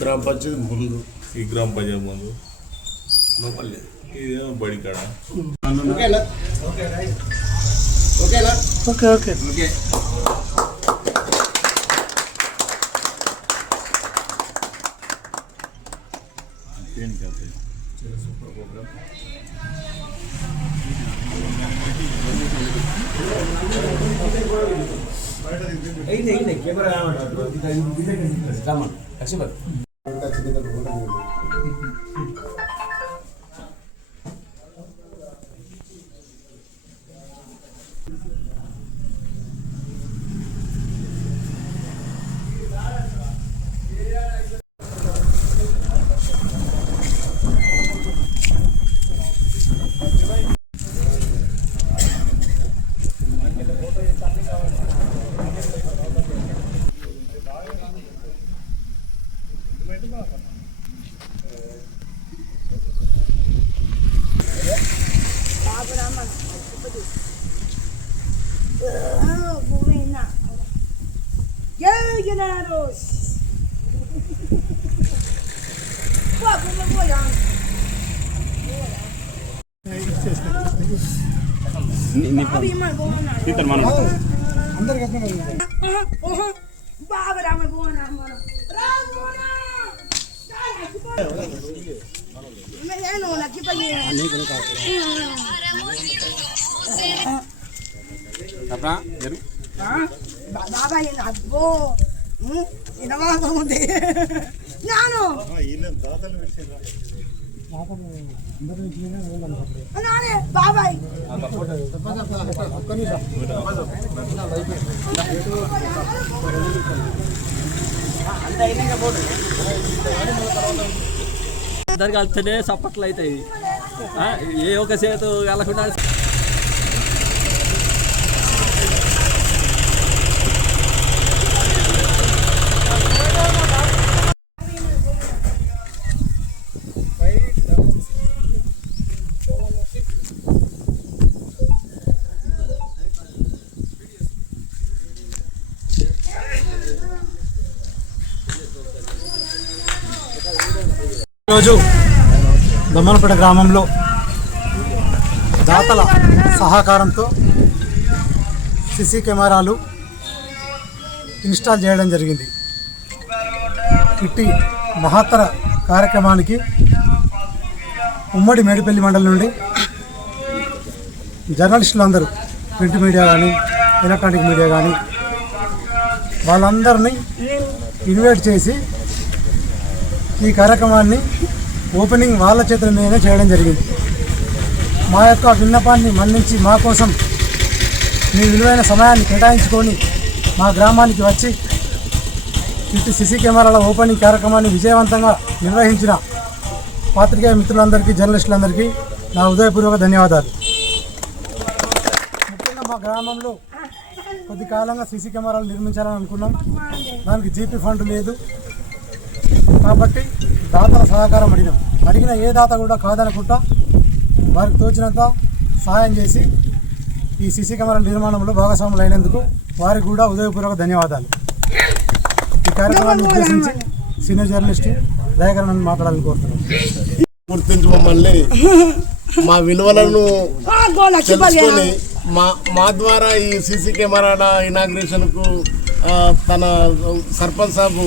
గ్రామ పంచాయతీ ముందు, ఈ గ్రామ పంచాయతీ ముందు ఇదేమో బడి కాడ. ఓకే ఓకే ఓకే బాబాయ్ అందరు కలిస్తేనే సప్పట్లు అవుతాయి. ఏ ఒక చేతు వెళ్ళకుండా ఈరోజు దమ్మనపేట గ్రామంలో దాతల సహకారంతో సీసీ కెమెరాలు ఇన్స్టాల్ చేయడం జరిగింది. ఇట్టి మహత్తర కార్యక్రమానికి ఉమ్మడి మేడిపల్లి మండలం నుండి జర్నలిస్టులందరూ, ప్రింట్ మీడియా కానీ ఎలక్ట్రానిక్ మీడియా కానీ వాళ్ళందరినీ ఇన్వైట్ చేసి ఈ కార్యక్రమాన్ని ఓపెనింగ్ వాళ్ళ చేతుల మీదనే చేయడం జరిగింది. మా యొక్క విన్నపాన్ని మన్నించి మా కోసం మీ విలువైన సమయాన్ని కేటాయించుకొని మా గ్రామానికి వచ్చి ఇటు సీసీ కెమెరాల ఓపెనింగ్ కార్యక్రమాన్ని విజయవంతంగా నిర్వహించిన పాత్రికేయ మిత్రులందరికీ, జర్నలిస్టులందరికీ నా హృదయపూర్వక ధన్యవాదాలు. ముఖ్యంగా మా గ్రామంలో కొద్ది కాలంగా సీసీ కెమెరాలు నిర్మించాలని అనుకున్నాం. దానికి జీపీ ఫండ్ లేదు కాబట్టి దాతల సహకారం అడిగిన ఏ దాత కూడా కాదనుకుంటా వారికి తోచినంత సహాయం చేసి ఈ సీసీ కెమెరాల నిర్మాణంలో భాగస్వాములు అయినందుకు వారికి కూడా హృదయపూర్వక ధన్యవాదాలు. ఈ కార్యక్రమాన్ని ఉద్దేశించి సీనియర్ జర్నలిస్ట్ దయాకర్ నన్ను మాట్లాడాలని కోరుతున్నాను. గుర్తించి మమ్మల్ని మా విలువలను తెలుసుకొని మా ద్వారా ఈ సీసీ కెమెరాల ఇనాగ్రేషన్కు తన సర్పంచ్ సాబు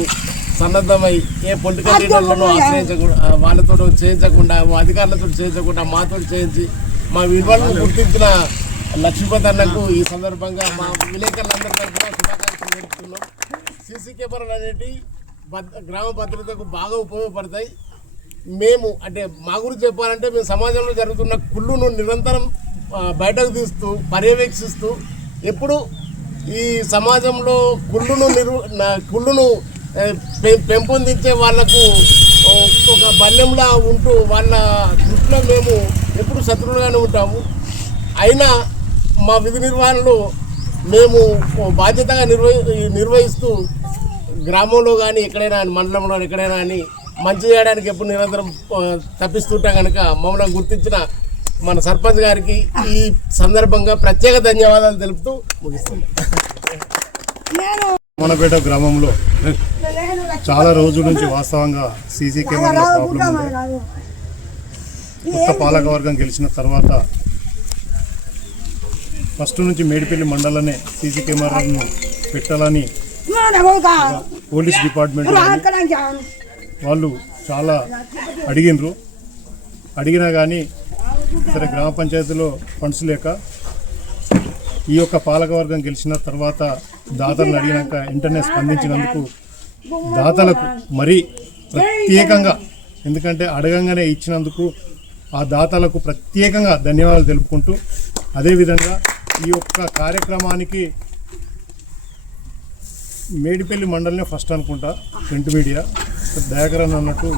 సన్నద్ధమై ఏ పొలిటికల్ లీడర్లను ఆశ్రయించకుండా, వాళ్ళతో చేయించకుండా, అధికారులతో చేయించకుండా మాతో చేయించి మా విలువలను గుర్తించిన లక్ష్మీపతి అన్నకు ఈ సందర్భంగా మా విలేకరులందరి తరఫున శుభాకాంక్షలు తెలుపుతున్నాం. సీసీ కెమెరాలు అనేవి గ్రామ భద్రతకు బాగా ఉపయోగపడతాయి. మేము అంటే మా గురించి చెప్పాలంటే మేము సమాజంలో జరుగుతున్న కుళ్ళును నిరంతరం బయటకు తీస్తూ పర్యవేక్షిస్తూ ఎప్పుడు ఈ సమాజంలో కుళ్ళును పెంపొందించే వాళ్లకు ఒక బల్యంలా ఉంటూ వాళ్ళ దృష్టిలో మేము ఎప్పుడు శత్రువులుగానే ఉంటాము. అయినా మా విధి నిర్వహణలో మేము బాధ్యతగా నిర్వహిస్తూ గ్రామంలో కానీ ఎక్కడైనా మండలంలో ఎక్కడైనా కానీ మంచి చేయడానికి ఎప్పుడు నిరంతరం తప్పిస్తుంటాం కనుక మమ్మల్ని గుర్తించిన మన సర్పంచ్ గారికి ఈ సందర్భంగా ప్రత్యేక ధన్యవాదాలు తెలుపుతూ ముగిస్తున్నాం. మనపేట గ్రామంలో చాలా రోజుల నుంచి వాస్తవంగా సీసీ కెమెరాల ప్రాబ్లం ఉంది. కొత్త పాలకవర్గం గెలిచిన తర్వాత ఫస్ట్ నుంచి మేడిపల్లి మండలనే సీసీ కెమెరాలను పెట్టాలని పోలీస్ డిపార్ట్మెంట్ వాళ్ళు చాలా అడిగినా కానీ సరే గ్రామ పంచాయతీలో ఫండ్స్ లేక ఈ యొక్క పాలకవర్గం గెలిచిన తర్వాత దాతలను అడిగినాక వెంటనే స్పందించినందుకు దాతలకు మరీ ప్రత్యేకంగా, ఎందుకంటే అడగంగానే ఇచ్చినందుకు ఆ దాతలకు ప్రత్యేకంగా ధన్యవాదాలు తెలుపుకుంటూ, అదేవిధంగా ఈ యొక్క కార్యక్రమానికి మేడిపల్లి మండలనే ఫస్ట్ అనుకుంటా ప్రింట్ మీడియా దయాకరన్ అన్నట్టు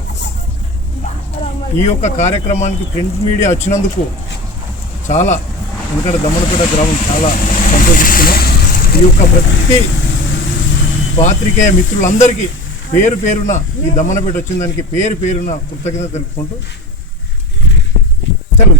ఈ యొక్క కార్యక్రమానికి ప్రింట్ మీడియా వచ్చినందుకు చాలా, ఎందుకంటే దమ్మనపేట గ్రామం చాలా సంతోషిస్తున్నాం. ఈ యొక్క ప్రతి పాత్రికేయ మిత్రులందరికీ పేరు పేరున ఈ దమ్మనపేట వచ్చిన దానికి పేరు పేరున కృతజ్ఞత తెలుపుకుంటూ సెలవు.